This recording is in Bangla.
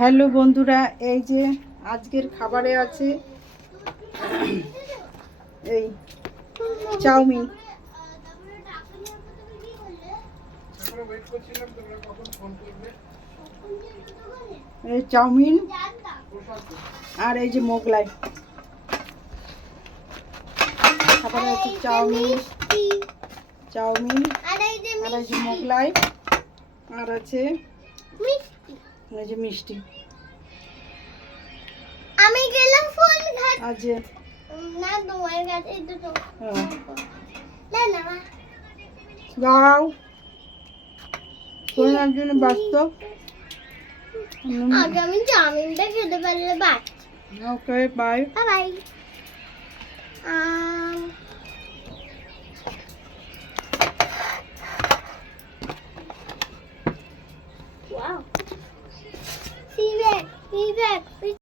হ্যালো বন্ধুরা, এই যে আজকের খাবারে আছে এই চাউমিন। এই চাউমিন আর এই যে মোগলাই। খাবারে আছে চাউমিন চাউমিন আর এই যে মোগলাই আর আছে এই যে মিষ্টি। আমি গেলাম ফোন ঘাট আজ না তোমার কাছে দুটো না না দাও কোন একজনে ব্যস্ত। আগে আমি চাউমিনটা খেতে পারলে বাস। Okay bye bye. Wow. See that?